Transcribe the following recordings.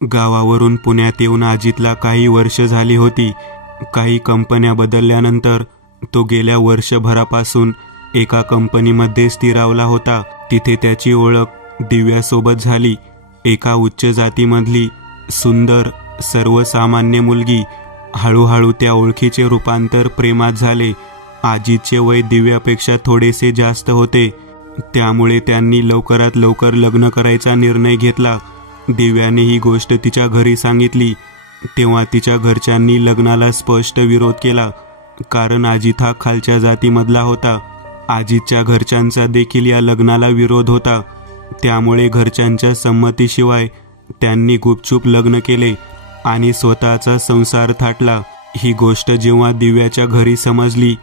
गावावरून पुण्यात येऊन अजितला काही वर्ष झाली होती. काही कंपन्या बदलल्यानंतर तो गेल्या वर्षभरापासून एका कंपनीमध्ये स्थिरावला होता. तिथे त्याची ओळख दिव्यासोबत झाली. एका उच्च जातीमधली सुंदर सर्वसामान्य मुलगी. हळूहळू त्या ओळखीचे रूपांतर प्रेमात झाले. अजितचे वय दिव्यापेक्षा थोडेसे जास्त होते, त्यामुळे त्यांनी लवकरात लवकर लग्न करायचा निर्णय घेतला. दिव्याने ही गोष्ट तिच्या घरी सांगितली तेव्हा तिच्या घरच्यांनी लग्नाला स्पष्ट विरोध केला, कारण अजित हा खालच्या जातीमधला होता. अजितच्या घरच्यांचा देखील या लग्नाला विरोध होता, त्यामुळे घरच्यांच्या संमतीशिवाय त्यांनी गुपचूप लग्न केले आणि स्वतःचा संसार थाटला. ही गोष्ट जेव्हा दिव्याच्या घरी समजली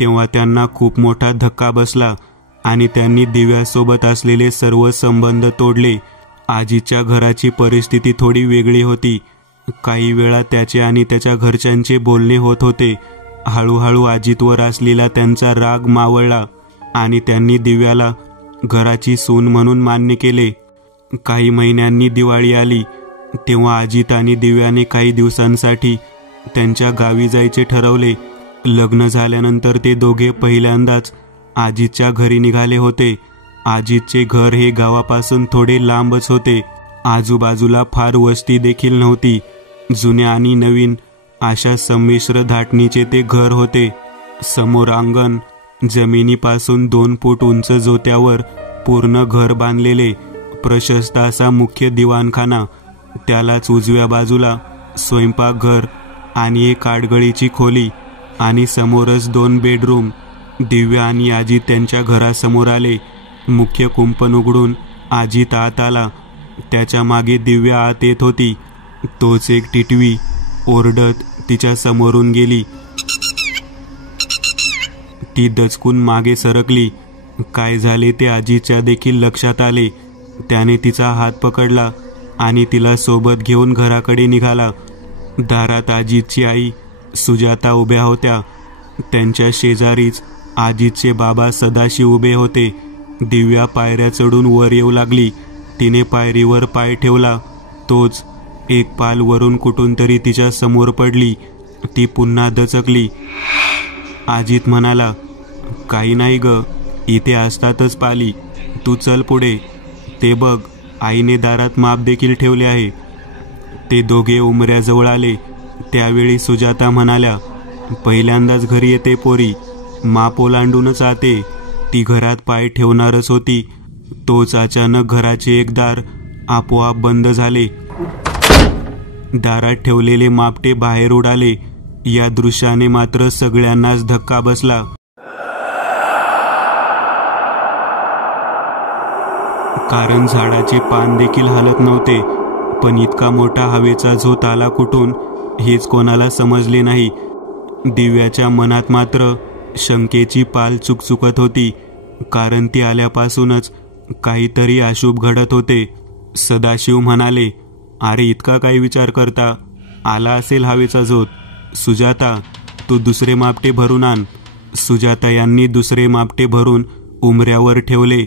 तेव्हा त्यांना खूप मोठा धक्का बसला आणि त्यांनी दिव्यासोबत असलेले सर्व संबंध तोडले. अजितच्या घराची परिस्थिती थोडी वेगळी होती. काही वेळा त्याचे आणि त्याच्या घरच्यांचे बोलणे होत होते. हळूहळू अजितवर असलेला त्यांचा राग मावळला आणि त्यांनी दिव्याला घराची सून म्हणून मान्य केले. काही महिन्यांनी दिवाळी आली तेव्हा अजित आणि दिव्याने काही दिवसांसाठी त्यांच्या गावी जायचे ठरवले. लग्न झाल्यानंतर ते दोघे पहिल्यांदाच अजितच्या घरी निघाले होते. अजितचे घर हे गावापासून थोडे लांबच होते. आजूबाजूला फार वस्ती देखील नव्हती. जुन्या आणि नवीन अशा संमिश्र धाटणीचे ते घर होते. समोर अंगण, जमिनीपासून 2 फूट उंच जोत्यावर पूर्ण घर बांधलेले, प्रशस्त असा मुख्य दिवाणखाना, त्यालाच उजव्या बाजूला स्वयंपाकघर आणि एक आडगळीची खोली आणि समोरच 2 बेडरूम. दिव्या आणि अजित त्यांच्या घरासमोर आले. मुख्य कुंपण उघडून अजित आत आला. त्याच्या मागे दिव्या आत येत होती. तोच एक टिटवी ओरडत तिच्या समोरून गेली. ती दचकून मागे सरकली. काय झाले ते अजितच्या देखील लक्षात आले. त्याने तिचा हात पकडला आणि तिला सोबत घेऊन घराकडे निघाला. दारात अजितची आई सुजाता उभ्या होत्या. त्यांच्या शेजारीच अजितचे बाबा सदाशिव उभे होते. दिव्या पायऱ्या चढून वर येऊ लागली. तिने पायरीवर पाय ठेवला. तोच एक पाल वरून कुठून तरी तिच्या समोर पडली. ती पुन्हा दचकली. अजित म्हणाला, काही नाही ग, इथे असतातच पाली, तू चल पुढे. ते बघ, आईने दारात माप देखील ठेवले आहे. ते दोघे उमऱ्याजवळ आले. त्यावेळी सुजाता म्हणाल्या, पहिल्यांदाच घरी येते पोरी, माप ओलांडूनच आते. ती घरात पाय ठेवणारच होती. तोच अचानक घराचे एक दार आपोआप बंद झाले. दारात ठेवलेले मापटे बाहेर उडाले. या दृश्याने मात्र सगळ्यांनाच धक्का बसला. कारण झाडाचे पान देखील हलत नव्हते. पण इतका मोठा हवेचा झोत आला कुठून हेच कोणाला समजले नाही. दिव्याच्या मनात मात्र शंकेची पाल चुकचुकत होती, कारण ती आल्यापासूनच काहीतरी अशुभ घडत होते. सदाशिव म्हणाले, अरे इतका काय विचार करता, आला असेल हवेचा झोत. सुजाता, तू दुसरे मापटे भरून आण. सुजाता यांनी दुसरे मापटे भरून उमऱ्यावर ठेवले.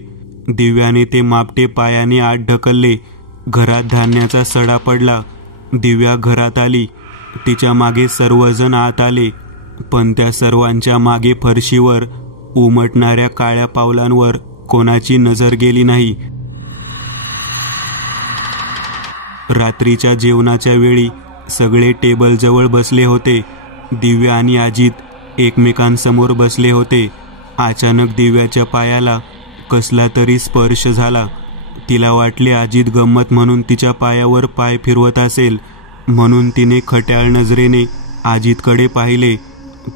दिव्याने ते मापटे पायाने आत ढकलले. घरात धान्याचा सडा पडला. दिव्या घरात आली. तिच्या मागे सर्वजण आत आले. पण त्या सर्वांच्या मागे फरशीवर उमटणाऱ्या काळ्या पावलांवर कोणाची नजर गेली नाही. रात्रीच्या जेवणाच्या वेळी सगळे टेबलजवळ बसले होते. दिव्या आणि अजित एकमेकांसमोर बसले होते. अचानक दिव्याच्या पायाला कसला तरी स्पर्श झाला. तिला वाटले अजित गंमत म्हणून तिच्या पायावर पाय फिरवत असेल, म्हणून तिने खट्याळ नजरेने अजितकडे पाहिले.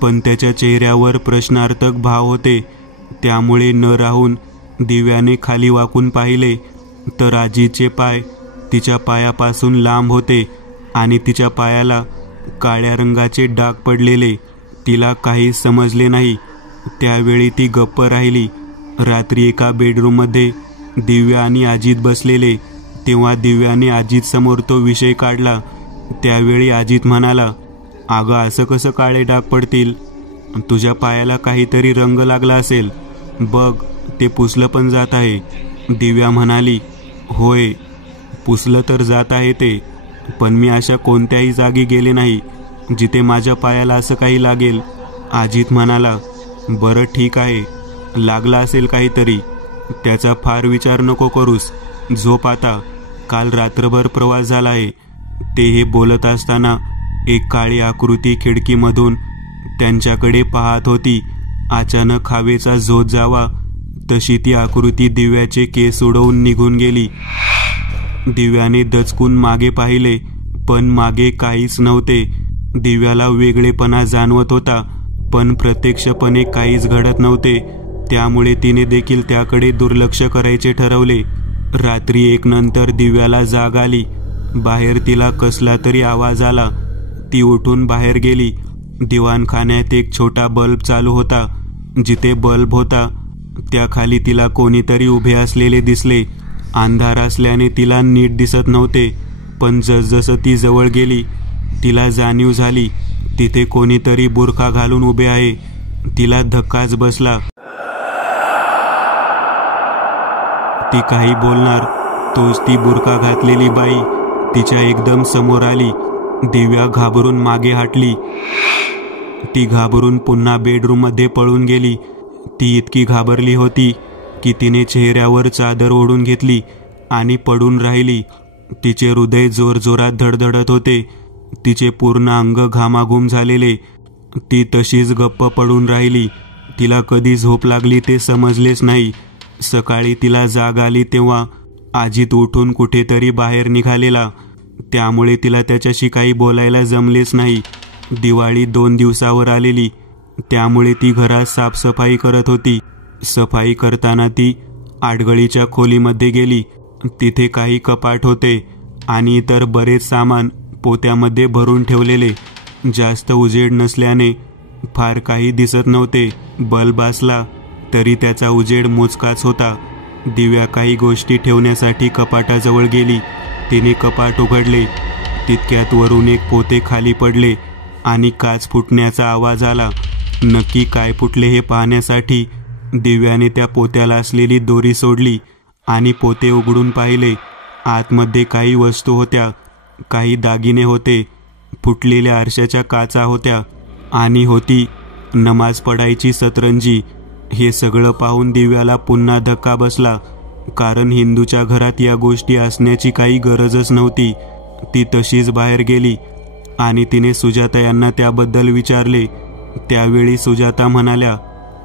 पण त्याच्या चेहऱ्यावर प्रश्नार्थक भाव होते. त्यामुळे न राहून दिव्याने खाली वाकून पाहिले तर अजितचे पाय तिच्या पायापासून लांब होते आणि तिच्या पायाला काळ्या रंगाचे डाग पडलेले. तिला काही समजले नाही. त्यावेळी ती गप्प राहिली. रात्री एका बेडरूममध्ये दिव्या आणि अजित बसलेले. तेव्हा दिव्याने अजित समोर तो विषय काढला. त्यावेळी अजित म्हणाला, अगं असं कसं काळे डाग पडतील, तुझ्या पायाला काहीतरी रंग लागला असेल, बघ ते पुसलं पण जात आहे. दिव्या म्हणाली, होय पुसलं तर जात आहे ते, पण मी अशा कोणत्याही जागी गेले नाही जिथे माझ्या पायाला असं काही लागेल. अजित म्हणाला, बरं ठीक आहे, लागला असेल काहीतरी, त्याचा फार विचार नको करूस, झोप आता, काल रात्रभर प्रवास झाला आहे. ते हे बोलत असताना एक काळी आकृती खिडकीमधून त्यांच्याकडे पाहत होती. अचानक हवेचा झोत जावा तशी ती आकृती दिव्याचे केस उडवून निघून गेली. दिव्याने दचकून मागे पाहिले, पण मागे काहीच नव्हते. दिव्याला वेगळेपणा जाणवत होता, पण प्रत्यक्षपणे काहीच घडत नव्हते. त्यामुळे तिने देखील त्याकडे दुर्लक्ष करायचे ठरवले. रात्री 1 नंतर दिव्याला जाग आली. बाहेर तिला कसला तरी आवाज आला. ती उठून बाहेर गेली. दिवाणखान्यात एक छोटा बल्ब चालू होता. जिथे बल्ब होता त्या खाली तिला कोणीतरी उभे असलेले दिसले. अंधार असल्याने तिला नीट दिसत नव्हते, पण जसजसं ती जवळ गेली तिला जाणीव झाली तिथे कोणीतरी बुरखा घालून उभे आहे. तिला धक्काच बसला. ती काही बोलणार तोच ती बुरखा घातलेली बाई तिच्या एकदम समोर आली. दिव्या घाबरून मागे हटली. ती घाबरून पुन्हा बेडरूममध्ये पळून गेली. ती इतकी घाबरली होती की तिने चेहऱ्यावर चादर ओढून घेतली आणि पडून राहिली. तिचे हृदय जोरजोरात धडधडत होते. तिचे पूर्ण अंग घामाघूम झालेले. ती तशीच गप्प पडून राहिली. तिला कधी झोप लागली ते समजलेच नाही. सकाळी तिला जाग आली तेव्हा अजित उठून कुठेतरी बाहेर निघालेला. त्यामुळे तिला त्याच्याशी काही बोलायला जमलेच नाही. दिवाळी 2 दिवसावर आलेली, त्यामुळे ती घरात साफसफाई करत होती. सफाई करताना ती आडगळीच्या खोलीमध्ये गेली. तिथे काही कपाट होते आणि इतर बरेच सामान पोत्यामध्ये भरून ठेवलेले. जास्त उजेड नसल्याने फार काही दिसत नव्हते. बल्ब असला तरी त्याचा उजेड मोजकाच होता. दिव्या काही गोष्टी ठेवण्यासाठी कपाटाजवळ गेली. तिने कपाट उघडले. तितक्यात वरून एक पोते खाली पडले आणि काच फुटण्याचा आवाज आला. नक्की काय फुटले हे पाहण्यासाठी दिव्याने त्या पोत्याला असलेली दोरी सोडली आणि पोते उघडून पाहिले. आतमध्ये काही वस्तू होत्या. काही दागिने होते. फुटलेल्या आरशाच्या काचा होत्या आणि होती नमाज पडायची सतरंजी. हे सगळं पाहून दिव्याला पुन्हा धक्का बसला, कारण हिंदूच्या घरात या गोष्टी असण्याची काही गरजच नव्हती. ती तशीच बाहेर गेली आणि तिने सुजाता यांना त्याबद्दल विचारले. त्यावेळी सुजाता म्हणाल्या,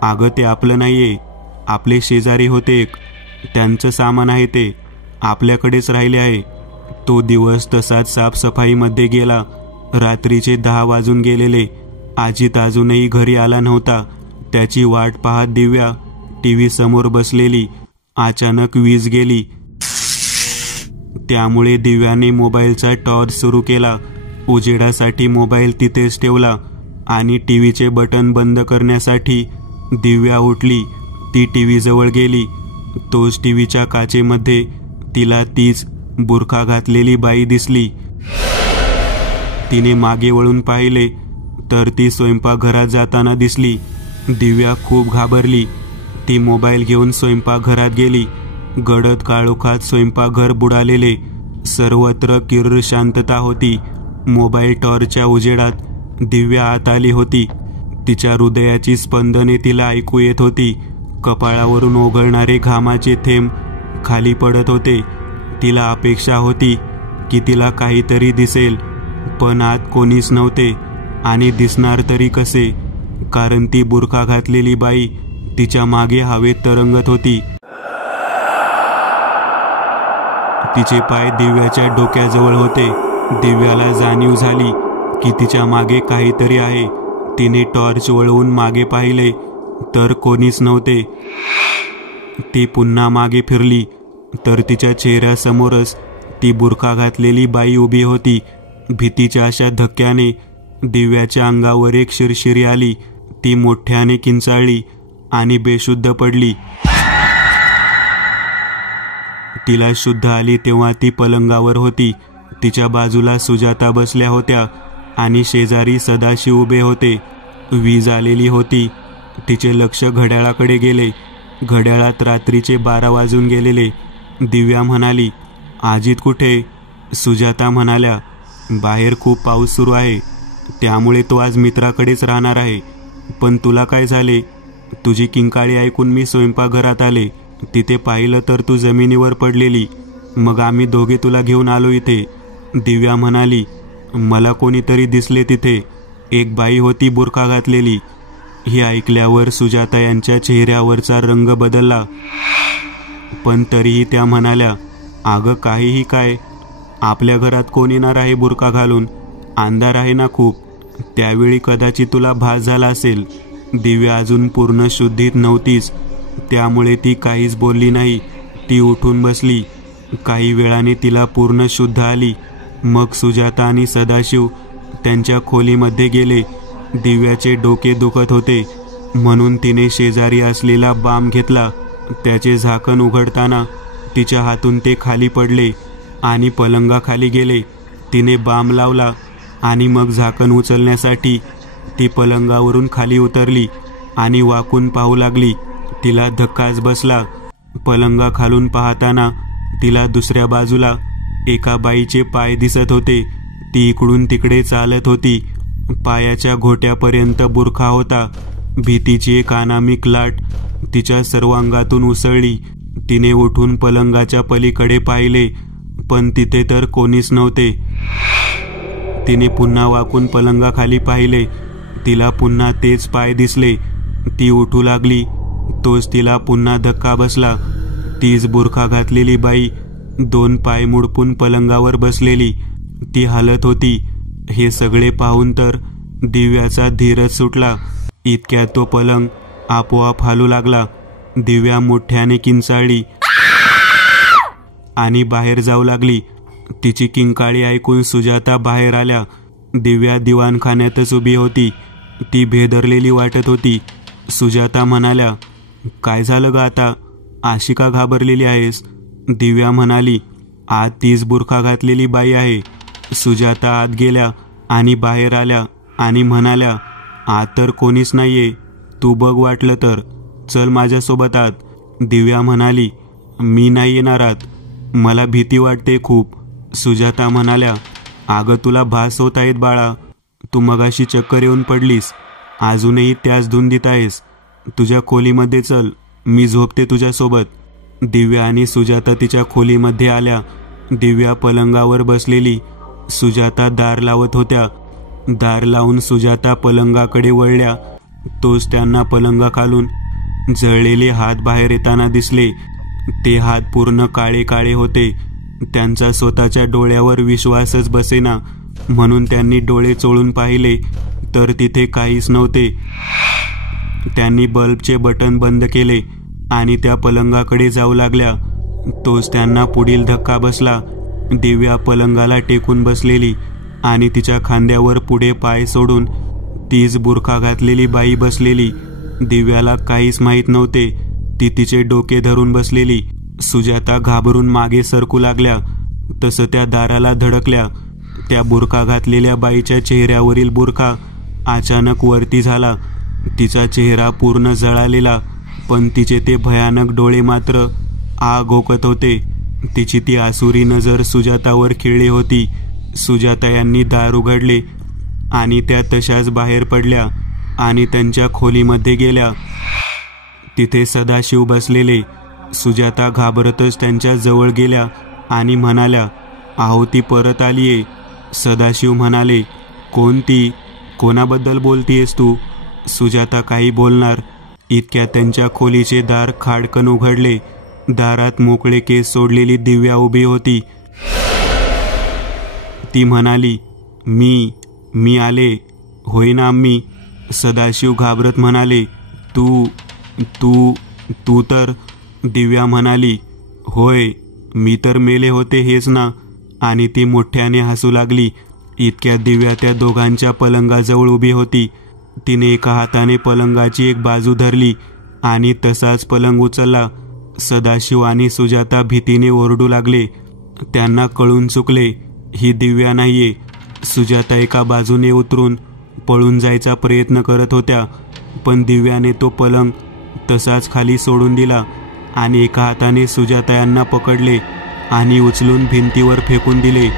अगं ते आपलं नाहीये, आपले शेजारी होते एक, त्यांचं सामान आहे ते आपल्याकडेच राहिले आहे. तो दिवस तसाच साफसफाईमध्ये गेला. रात्रीचे 10 वाजून गेलेले. अजित अजूनही घरी आला नव्हता. त्याची वाट पाहत दिव्या टीव्ही समोर बसलेली. अचानक वीज गेली. त्यामुळे दिव्याने मोबाईलचा टॉर्च सुरू केला. उजेडासाठी मोबाईल तिथेच ठेवला आणि टीव्हीचे बटन बंद करण्यासाठी दिव्या उठली. ती टीव्ही जवळ गेली. तोच टीव्हीच्या काचेमध्ये तिला तीच बुरखा घातलेली बाई दिसली. तिने मागे वळून पाहिले तर ती स्वयंपाकघरात जाताना दिसली. दिव्या खूप घाबरली. ती मोबाईल घेऊन स्वयंपाकघरात गेली. गडद काळोखात स्वयंपाकघर बुडालेले. सर्वत्र किर्र शांतता होती. मोबाईल टॉर्चच्या उजेडात दिव्या आत आली होती. तिच्या हृदयाची स्पंदने तिला ऐकू येत होती. कपाळावरून ओघळणारे घामाचे थेंब खाली पडत होते. तिला अपेक्षा होती की तिला काहीतरी दिसेल, पण आत कोणीच नव्हते आणि दिसणार तरी कसे, कारण ती बुरखा घातलेली बाई तिच्या मागे हवेत तरंगत होती. तिचे पाय दिव्याच्या डोक्याजवळ होते. दिव्याला जाणीव झाली की तिच्या मागे काहीतरी आहे. तिने टॉर्च वळवून मागे पाहिले तर कोणीच नव्हते. ती पुन्हा मागे फिरली तर तिच्या चेहऱ्यासमोरच ती बुरखा घातलेली बाई उभी होती. भीतीच्या अशा धक्क्याने दिव्याच्या अंगावर एक शिरशिरी आली. ती मोठ्याने किंचाळली आणि बेशुद्ध पडली. तिला शुद्ध आली तेव्हा ती पलंगावर होती. तिच्या बाजूला सुजाता बसल्या होत्या आणि शेजारी सदाशिव उभे होते. वीज आलेली होती. तिचे लक्ष घड्याळाकडे गेले. घड्याळात रात्रीचे 12 वाजून गेलेले. दिव्या म्हणाली, अजित कुठे? सुजाता म्हणाल्या, बाहेर खूप पाऊस सुरू आहे, त्यामुळे तो आज मित्राकडेच राहणार आहे. पण तुला काय झाले? तुझी किंकाळी ऐकून मी स्वयंपाकघरात आले. तिथे पाहिलं तर तू जमिनीवर पडलेली. मग आम्ही दोघे तुला घेऊन आलो इथे. दिव्या म्हणाली. मला कोणीतरी दिसले तिथे. एक बाई होती बुरखा घातलेली. हे ऐकल्यावर सुजाता यांच्या चेहऱ्यावरचा रंग बदलला. पण तरीही त्या म्हणाल्या, अगं काहीही काय, आपल्या घरात कोण येणार आहे बुरखा घालून? अंधार आहे ना खूप. त्यावेळी कदाचित तुला भास झाला असेल. दिव्या अजून पूर्ण शुद्धीत नव्हतीच, त्यामुळे ती काहीच बोलली नाही. ती उठून बसली. काही वेळाने तिला पूर्ण शुद्ध आली. मग सुजाता आणि सदाशिव त्यांच्या खोलीमध्ये गेले. दिव्याचे डोके दुखत होते, म्हणून तिने शेजारी असलेला बाम घेतला. त्याचे झाकण उघडताना तिच्या हातून ते खाली पडले आणि पलंगाखाली गेले. तिने बाम लावला आणि मग झाकण उचलण्यासाठी ती पलंगावरून खाली उतरली आणि वाकून पाहू लागली. तिला धक्काच बसला. पलंगाखालून पाहताना तिला दुसऱ्या बाजूला एका बाईचे पाय दिसत होते. ती इकडून तिकडे चालत होती. पायाच्या घोट्यापर्यंत बुरखा होता. भीतीची एक अनामिक लाट तिच्या सर्वांगातून उसळली. तिने उठून पलंगाच्या पलीकडे पाहिले, पण तिथे तर कोणीच नव्हते. तिने पुन्हा वाकून पलंगाखाली पाहिले. तिला पुन्हा तेच पाय दिसले. ती उठू लागली. तोच तिला पुन्हा धक्का बसला. तीच बुरखा घातलेली बाई 2 पाय मुडपून पलंगावर बसलेली. ती हालत होती. हे सगळे पाहून तर दिव्याचा धीरच सुटला. इतक्यात तो पलंग आपोआप हालू लागला. दिव्या मोठ्याने किंचाळली आणि बाहेर जाऊ लागली. तिची किंकाळी ऐकून सुजाता बाहेर आल्या. दिव्या दिवाणखान्यातच उभी होती. ती भेदरलेली वाटत होती. सुजाता म्हणाल्या, काय झालं ग आता? अशी का घाबरलेली आहेस? दिव्या म्हणाली, आत तीच बुरखा घातलेली बाई आहे. सुजाता आत गेल्या आणि बाहेर आल्या आणि म्हणाल्या, आत तर कोणीच नाहीये. तू बघ वाटलं तर. चल माझ्यासोबत आत. दिव्या म्हणाली, मी नाही येणार आत. मला भीती वाटते खूप. सुजाता म्हणाल्या, अगं तुला भास होत आहेत बाळा. तू मगाशी चक्कर येऊन पडलीस. अजूनही त्याच धुंदीत आहेस. तुझ्या खोलीमध्ये चल, मी झोपते तुझ्यासोबत. दिव्या आणि सुजाता तिच्या खोलीमध्ये आल्या. दिव्या पलंगावर बसलेली. सुजाता दार लावत होत्या. दार लावून सुजाता पलंगाकडे वळल्या. तोच त्यांना पलंगाखालून जळलेले हात बाहेर येताना दिसले. ते हात पूर्ण काळे काळे होते. त्यांचा स्वतःच्या डोळ्यावर विश्वासच बसेना, म्हणून त्यांनी डोळे चोळून पाहिले तर तिथे काहीच नव्हते. त्यांनी बल्बचे बटन बंद केले आणि त्या पलंगाकडे जाऊ लागल्या. तोच त्यांना पुढील धक्का बसला. दिव्या पलंगाला टेकून बसलेली आणि तिच्या खांद्यावर पुढे पाय सोडून तीच बुरखा घातलेली बाई बसलेली. दिव्याला काहीच माहीत नव्हते. ती तिचे डोके धरून बसलेली. सुजाता घाबरून मागे सरकू लागल्या. तसं त्या दाराला धडकल्या. त्या बुरखा घातलेल्या बाईच्या चेहऱ्यावरील बुरखा अचानक वरती झाला. तिचा चेहरा पूर्ण जळालेला, पण तिचे ते भयानक डोळे मात्र आग ओकत होते. तिची ती आसुरी नजर सुजातावर खिळली होती. सुजाता यांनी दार उघडले आणि त्या तशाच बाहेर पडल्या आणि त्यांच्या खोलीमध्ये गेल्या. तिथे सदाशिव बसलेले. सुजाता घाबरतच त्यांच्या जवळ गेल्या आणि म्हणाल्या, आहो ती परत आलीये. सदाशिव म्हणाले, कोण ती? कोणाबद्दल बोलतीयस तू? सुजाता काही बोलणार इतक्या त्यांच्या खोलीचे दार खाडकन उघडले. दारात मोकळे केस सोडलेली दिव्या उभी होती. ती म्हणाली, मी आले. होय ना आम्ही? सदाशिव घाबरत म्हणाले, तू तू तू तर? दिव्या म्हणाली, होय, मी तर मेले होते हेच ना. आणि ती मोठ्याने हसू लागली. इतक्या दिव्या त्या दोघांच्या पलंगाजवळ उभी होती. तिने एका हाताने पलंगाची एक बाजू धरली आणि तसाच पलंग उचलला. सदाशिव आणि सुजाता भीतीने ओरडू लागले. त्यांना कळून चुकले, ही दिव्या नाहीये. सुजाता एका बाजूने उतरून पळून जायचा प्रयत्न करत होत्या, पण दिव्याने तो पलंग तसाच खाली सोडून दिला आणि एका हाताने सुजाता यांना पकडले आणि उचलून भिंतीवर फेकून दिले.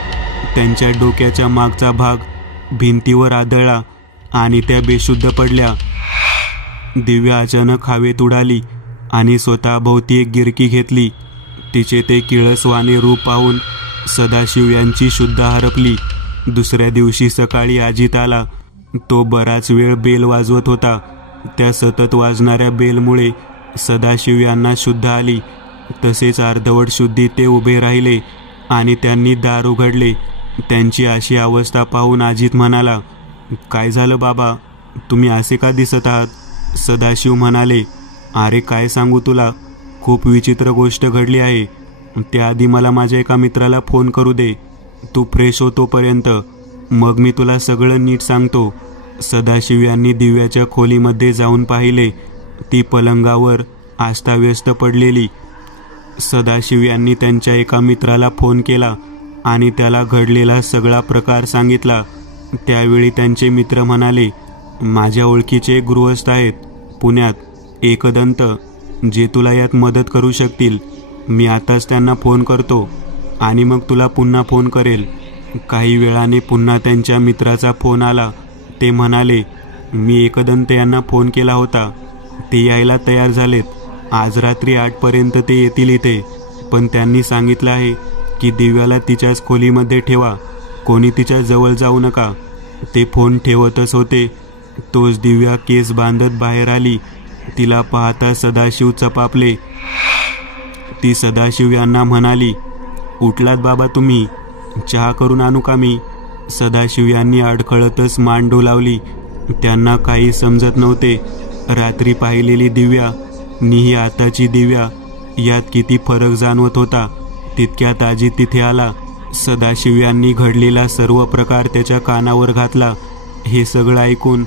त्यांच्या डोक्याच्या मागचा भाग भिंतीवर आदळला आणि त्या बेशुद्ध पडल्या. दिव्या अचानक हवेत उडाली आणि स्वतःभोवती एक गिरकी घेतली. तिचे ते किळसवाणे रूप पाहून सदाशिव यांची शुद्ध हरपली. दुसऱ्या दिवशी सकाळी अजित आला. तो बराच वेळ बेल वाजवत होता. त्या सतत वाजणाऱ्या बेलमुळे सदाशिव यांना शुद्ध आली. तसेच अर्धवट शुद्धीत ते उभे राहिले आणि त्यांनी दार उघडले. त्यांची अशी अवस्था पाहून अजित म्हणाला, काय झालं बाबा, तुम्ही असे का दिसत आहात? सदाशिव म्हणाले, अरे काय सांगू तुला, खूप विचित्र गोष्ट घडली आहे. त्याआधी मला माझ्या एका मित्राला फोन करू दे. तू फ्रेश हो तोपर्यंत, मग मी तुला सगळं नीट सांगतो. सदाशिव यांनी दिव्याच्या खोलीमध्ये जाऊन पाहिले. ती पलंगावर अस्ताव्यस्त पडलेली. सदाशिव यांनी त्यांच्या एका मित्राला फोन केला आणि त्याला घडलेला सगळा प्रकार सांगितला. त्यावेळी त्यांचे मित्र म्हणाले, माझ्या ओळखीचे गृहस्थ आहेत पुण्यात, एकदंत, जे तुला यात मदत करू शकतील. मी आताच त्यांना फोन करतो आणि मग तुला पुन्हा फोन करेल. काही वेळाने पुन्हा त्यांच्या मित्राचा फोन आला. ते म्हणाले, मी एकदंत यांना फोन केला होता. ते यायला तयार झालेत. आज रात्री 8 पर्यंत ते येतील इथे. पण त्यांनी सांगितलं आहे की दिव्याला तिच्याच खोलीमध्ये ठेवा, कोणी तिच्या जवळ जाऊ नका. ते फोन ठेवतच होते तोच दिव्या केस बांधत बाहेर आली. तिला पाहता सदाशिव चपापले. ती सदाशिव यांना म्हणाली, उठलात बाबा तुम्ही, चहा करून आणू का मी? सदाशिव यांनी अडखळतच मान डोलावली. त्यांना काही समजत नव्हते. रात्री पाहिलेली दिव्या नि ही आताची दिव्या यात किती फरक जाणवत होता. तितक्यात अजित तिथे आला. सदाशिव यांनी घडलेला सर्व प्रकार त्याच्या कानावर घातला. हे सगळं ऐकून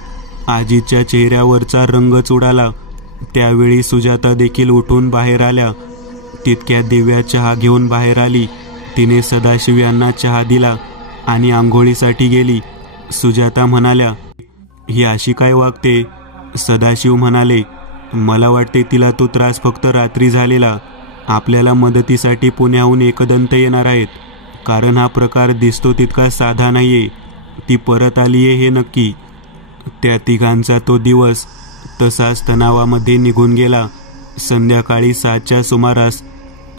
अजितच्या चेहऱ्यावरचा रंगच उडाला. त्यावेळी सुजाता देखील उठून बाहेर आल्या. तितक्यात दिव्या चहा घेऊन बाहेर आली. तिने सदाशिव यांना चहा दिला आणि आंघोळीसाठी गेली. सुजाता म्हणाल्या, ही अशी काय वागते? सदाशिव म्हणाले, मला वाटते तिला तो त्रास फक्त रात्री झालेला. आपल्याला मदतीसाठी पुण्याहून एकदंत येणार आहेत, कारण हा प्रकार दिसतो तितका साधा नाहीये. ती परत आलीये हे नक्की. त्या तिघांचा तो दिवस तसाच तणावामध्ये निघून गेला. संध्याकाळी 7च्या सुमारास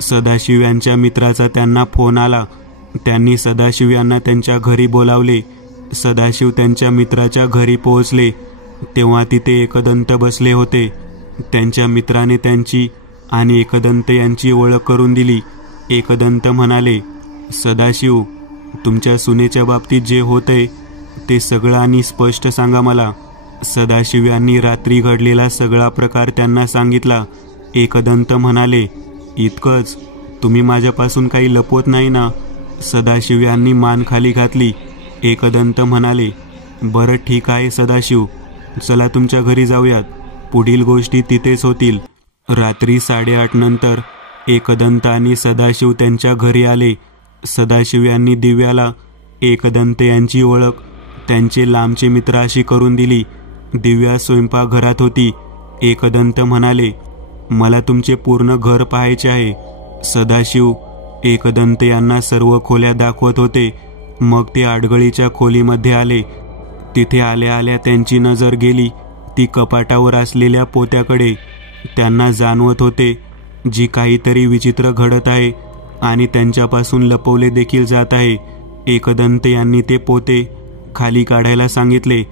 सदाशिव यांच्या मित्राचा त्यांना फोन आला. त्यांनी सदाशिव यांना त्यांच्या घरी बोलावले. सदाशिव त्यांच्या मित्राच्या घरी पोहोचले तेव्हा तिथे एकदंत बसले होते. त्यांच्या मित्राने त्यांची आणि एकदंत यांची ओळख करून दिली. एकदंत म्हणाले, सदाशिव, तुमच्या सुनेच्या बाबतीत जे होतंय ते सगळं आणि स्पष्ट सांगा मला. सदाशिव यांनी रात्री घडलेला सगळा प्रकार त्यांना सांगितला. एकदंत म्हणाले, इतकंच? तुम्ही माझ्यापासून काही लपवत नाही ना? सदाशिव यांनी मान खाली घातली. एकदंत म्हणाले, बरं ठीक आहे सदाशिव, चला तुमच्या घरी जाऊयात. पुढील गोष्टी तिथेच होतील. रात्री 8:30 नंतर एकदंत आणि सदाशिव त्यांच्या घरी आले. सदाशिव यांनी दिव्याला एकदंत यांची ओळख त्यांचे लांबचे मित्र अशी करून दिली. दिव्या स्वयंपाकघरात होती. एकदंत म्हणाले, मला तुमचे पूर्ण घर पाहायचे आहे. सदाशिव एकदंत यांना सर्व खोल्या दाखवत होते. मग ते आडगळीच्या खोलीमध्ये आले. तिथे आल्या आल्या त्यांची नजर गेली ती कपाटावर असलेल्या पोत्याकडे. त्यांना जाणवत होते जी काहीतरी विचित्र घडत आहे आणि त्यांच्यापासून लपवले देखील जात आहे. एकदंत यांनी ते पोते खाली काढायला सांगितले.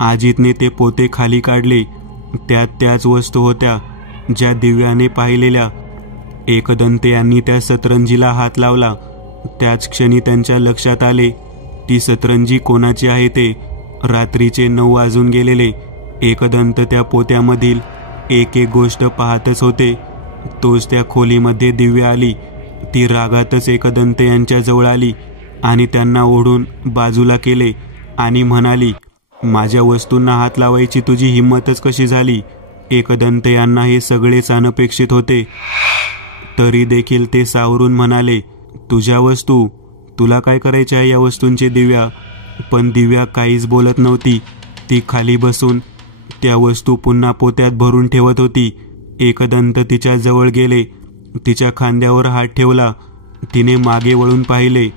अजितने ते पोते खाली काढले. त्यात त्याच वस्तू होत्या ज्या दिव्याने पाहिलेल्या. एकदंत यांनी त्या सतरंजीला हात लावला. त्याच क्षणी त्यांच्या लक्षात आले ती सतरंजी कोणाची आहे ते. रात्रीचे 9 वाजून गेलेले. एकदंत त्या पोत्यामधील एक एक गोष्ट पाहतच होते. तोच त्या खोलीमध्ये दिव्या आली. ती रागातच एकदंत यांच्या जवळ आली आणि त्यांना ओढून बाजूला केले आणि म्हणाली, माझ्या वस्तूंना हात लावायची तुझी हिंमतच कशी झाली? एकदंत यांना हे सगळेच अनपेक्षित होते. तरी देखील ते सावरून म्हणाले, तुझ्या वस्तू, तुला काय करायचे आहे या वस्तूंचे दिव्या? पण दिव्या काहीच बोलत नव्हती. ती खाली बसून त्या वस्तू पुन्हा पोत्यात भरून ठेवत होती. एकदंत तिच्या जवळ गेले. तिच्या खांद्यावर हात ठेवला. तिने मागे वळून पाहिले.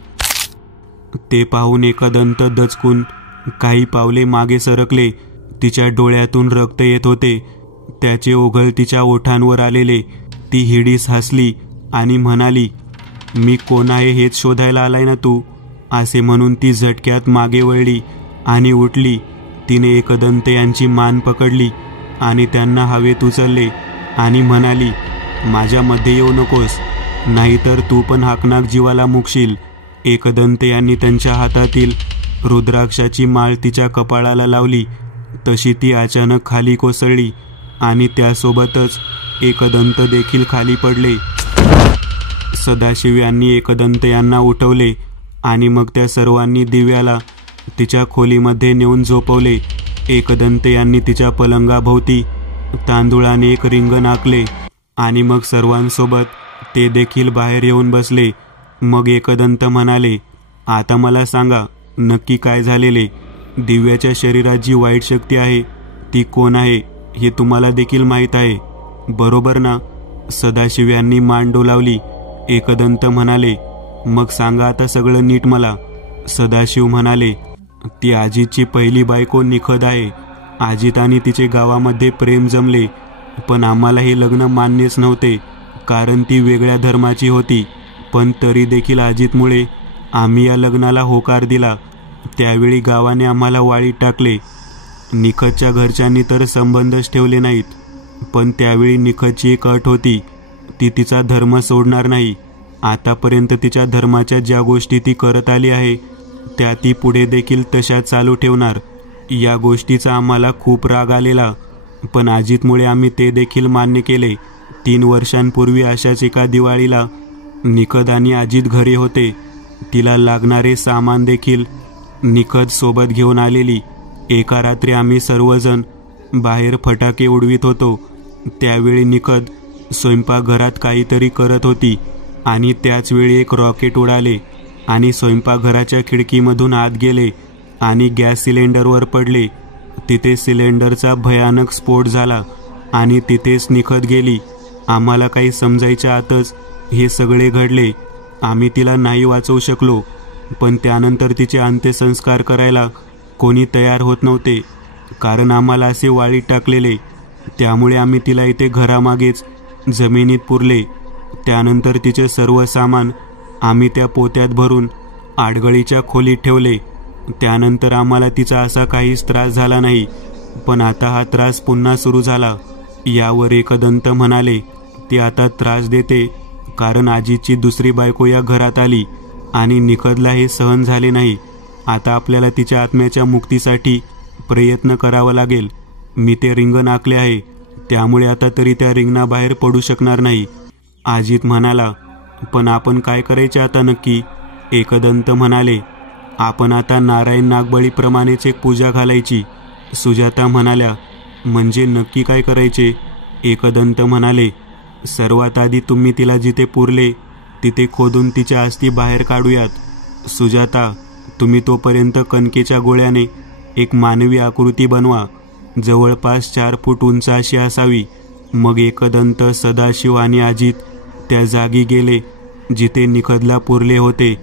ते पाहून एकदंत दचकून काही पावले मागे सरकले. तिच्या डोळ्यातून रक्त येत होते. त्याचे ओघळ तिच्या ओठांवर आलेले. ती हिडीस हसली आणि म्हणाली, मी कोण आहे हेच शोधायला आलाय ना तू? असे म्हणून ती झटक्यात मागे वळली आणि उठली. तिने एकदंत यांची मान पकडली आणि त्यांना हवेत उचलले आणि म्हणाली, माझ्यामध्ये येऊ नकोस, नाहीतर तू पण हाकनाक जीवाला मुकशील. एकदंत यांनी त्यांच्या हातातील रुद्राक्षाची माळ तिच्या कपाळाला लावली. तशी ती अचानक खाली कोसळली आणि त्यासोबतच एकदंत देखील खाली पडले. सदाशिव यांनी एकदंत यांना उठवले आणि मग त्या सर्वांनी दिव्याला तिच्या खोलीमध्ये नेऊन झोपवले. एकदंत यांनी तिच्या पलंगाभोवती तांदुळाने एक रिंगण आखले आणि मग सर्वांसोबत ते देखील बाहेर येऊन बसले. मग एकदंत म्हणाले, आता मला सांगा नक्की काय झालेले? दिव्याच्या शरीरात जी वाईट शक्ती आहे ती कोण आहे हे तुम्हाला देखील माहीत आहे, बरोबर ना? सदाशिव यांनी मान डोलावली. एकदंत म्हणाले, मग सांगा आता सगळं नीट मला. सदाशिव म्हणाले, ती अजितची पहिली बायको निखद आहे. अजित आणि तिचे गावामध्ये प्रेम जमले, पण आम्हाला हे लग्न मान्यच नव्हते कारण ती वेगळ्या धर्माची होती. पण तरी देखील अजितमुळे आम्ही या लग्नाला होकार दिला. त्यावेळी गावाने आम्हाला वाळीत टाकले. निखदच्या घरच्यांनी तर संबंधच ठेवले नाहीत, पण त्यावेळी निखदची एक अट होती, ती तिचा धर्म सोडणार नाही. आतापर्यंत तिच्या धर्माच्या ज्या गोष्टी ती करत आली आहे त्या ती पुढे देखील तशा चालू ठेवणार. या गोष्टीचा आम्हाला खूप राग आलेला, पण अजितमुळे आम्ही ते देखील मान्य केले. 3 वर्षांपूर्वी अशाच एका दिवाळीला निखद आणि अजित घरी होते. तिला लागणारे सामान देखील निखद सोबत घेऊन आलेली. एका रात्री आम्ही सर्वजण बाहेर फटाके उडवित होतो. त्यावेळी निखद स्वयंपाकघरात काहीतरी करत होती आणि त्याचवेळी एक रॉकेट उडाले आणि स्वयंपाकघराच्या खिडकीमधून आत गेले आणि गॅस सिलेंडरवर पडले. तिथे सिलेंडरचा भयानक स्फोट झाला आणि तिथेच निखद गेली. आम्हाला काही समजायच्या आतच हे सगळे घडले. आम्ही तिला नाही वाचवू शकलो, पण त्यानंतर तिचे अंत्यसंस्कार करायला कोणी तयार होत नव्हते कारण आम्हाला असे वाळीत टाकलेले. त्यामुळे आम्ही तिला इथे घरामागेच जमिनीत पुरले. त्यानंतर तिचे सर्व सामान आम्ही त्या पोत्यात भरून आडगळीच्या खोलीत ठेवले. त्यानंतर आम्हाला तिचा असा काहीच त्रास झाला नाही, पण आता हा त्रास पुन्हा सुरू झाला. यावर एकदंत म्हणाले, ती आता त्रास देते कारण अजितची दुसरी बायको या घरात आली आणि निखदला हे सहन झाले नाही. आता आपल्याला तिच्या आत्म्याच्या मुक्तीसाठी प्रयत्न करावा लागेल. मी ते रिंगण आखले आहे, त्यामुळे आता तरी त्या रिंगणाबाहेर पडू शकणार नाही. अजित म्हणाला, पण आपण काय करायचे आता नक्की? एकदंत म्हणाले, आपण आता नारायण नागबळीप्रमाणेच एक पूजा घालायची. सुजाता म्हणाल्या, म्हणजे नक्की काय करायचे? एकदंत म्हणाले, सर्वात आधी तुम्ही तिला जिथे पुरले तिथे खोदून तिच्या अस्थी बाहेर काढूयात. सुजाता, तुम्ही तोपर्यंत कणकेच्या गोळ्याने एक मानवी आकृती बनवा, जवळपास 4 फूट उंच अशी असावी. मग एकदंत, सदाशिव आणि अजित त्या जागी गेले जिथे निखदला पुरले होते.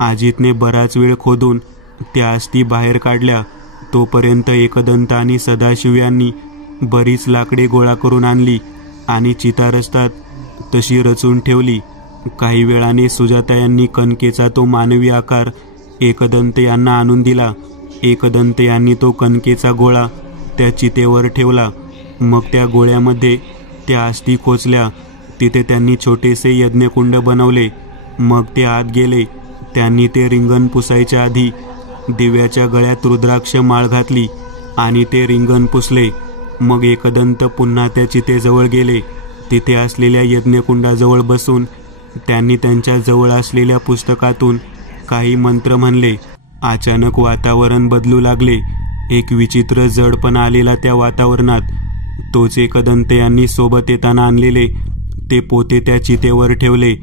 अजितने बराच वेळ खोदून त्या अस्थी बाहेर काढल्या. तोपर्यंत एकदंत आणि सदाशिव यांनी बरीच लाकडे गोळा करून आणली आणि चिता रचतात तशी रचून ठेवली. काही वेळाने सुजाता यांनी कणकेचा तो मानवी आकार एकदंत यांना आणून दिला. एकदंत यांनी तो कणकेचा गोळा त्या चितेवर ठेवला. मग त्या गोळ्यामध्ये त्या अस्थी खोचल्या. तिथे त्यांनी छोटेसे यज्ञकुंड बनवले. मग ते आत गेले. त्यांनी ते रिंगण पुसायच्या आधी दिव्याच्या गळ्यात रुद्राक्ष माळ घातली आणि ते रिंगण पुसले. मग एकदंत पुन्हा त्या चितेजवळ गेले. तिथे असलेल्या यज्ञकुंडाजवळ बसून त्यांनी त्यांच्या जवळ असलेल्या पुस्तकातून काही मंत्र म्हणले. अचानक वातावरण बदलू लागले. एक विचित्र जडपणा आलेला त्या वातावरणात. तोच एकदंत यांनी सोबत येताना आणलेले ते पोते त्या चितेवर ठेवले.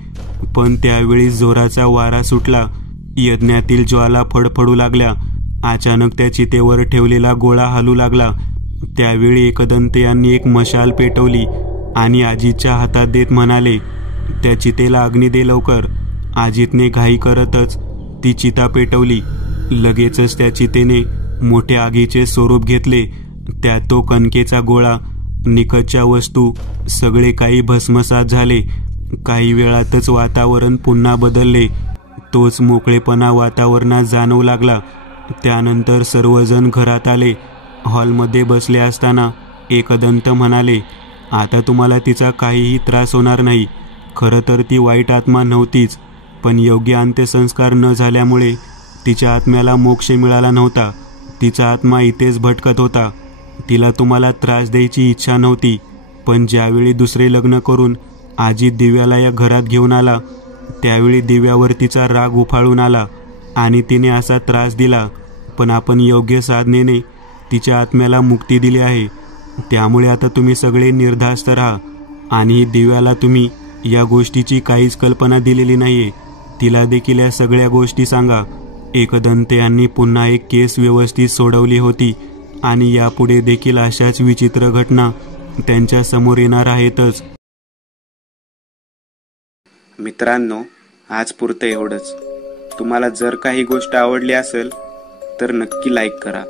पण त्यावेळी जोराचा वारा सुटला. यज्ञातील ज्वाला फडफडू लागल्या. अचानक त्या चितेवर ठेवलेला गोळा हलू लागला. त्यावेळी एकदंत यांनी एक मशाल पेटवली आणि अजितच्या हातात देत म्हणाले, त्या चितेला अग्नी दे लवकर. अजितने घाई करतच ती चिता पेटवली. लगेचच त्या चितेने मोठ्या आगीचे स्वरूप घेतले. त्यात तो कणकेचा गोळा, निकटच्या वस्तू, सगळे काही भस्मसात झाले. काही वेळातच वातावरण पुन्हा बदलले. तोच मोकळेपणा वातावरणात जाणवू लागला. त्यानंतर सर्वजण घरात आले. हॉलमध्ये बसले असताना एकदंत म्हणाले, आता तुम्हाला तिचा काहीही त्रास होणार नाही. खरं तर ती वाईट आत्मा नव्हतीच, पण योग्य अंत्यसंस्कार न झाल्यामुळे तिच्या आत्म्याला मोक्ष मिळाला नव्हता. तिचा आत्मा इथेच भटकत होता. तिला तुम्हाला त्रास द्यायची इच्छा नव्हती, पण ज्यावेळी दुसरे लग्न करून आजी दिव्याला या घरात घेऊन आला, त्यावेळी दिव्यावर तिचा राग उफाळून आला आणि तिने असा त्रास दिला. पण आपण योग्य साधनेने तिच्या आत्म्याला मुक्ती दिली आहे. त्यामुळे आता तुम्ही सगळे निर्धास्त राहा. आणि दिव्याला तुम्ही या गोष्टीची काहीच कल्पना दिलेली नाहीये. तिला देखील या सगळ्या गोष्टी सांगा. एकदंत यांनी पुन्हा एक केस व्यवस्थित सोडवली होती आणि यापुढे देखील अशाच विचित्र घटना त्यांच्या समोर येणार आहेतच. मित्रांनो, आज पुरतं एवढंच. तुम्हाला जर काही गोष्ट आवडली असेल तर नक्की लाईक करा.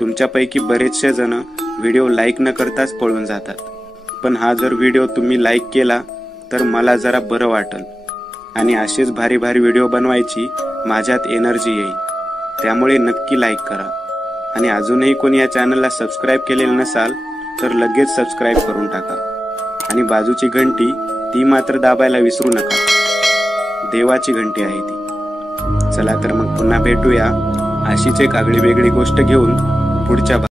तुमच्यापैकी बरेचसे जण व्हिडिओ लाईक न करताच पळून जातात, पण हा जर व्हिडिओ तुम्ही लाईक केला तर मला जरा बरं वाटेल आणि असेच भारी भारी व्हिडिओ बनवायची माझ्यात एनर्जी येईल. त्यामुळे नक्की लाईक करा. आणि अजूनही कोणी या चॅनलला सबस्क्राईब केलेलं नसाल तर लगेच सबस्क्राईब करून टाका. आणि बाजूची घंटी ती मात्र दाबायला विसरू नका. देवाची घंटी आहे ती. चला तर मग पुन्हा भेटूया अशीच एक आगळी वेगळी गोष्ट घेऊन पुढच्या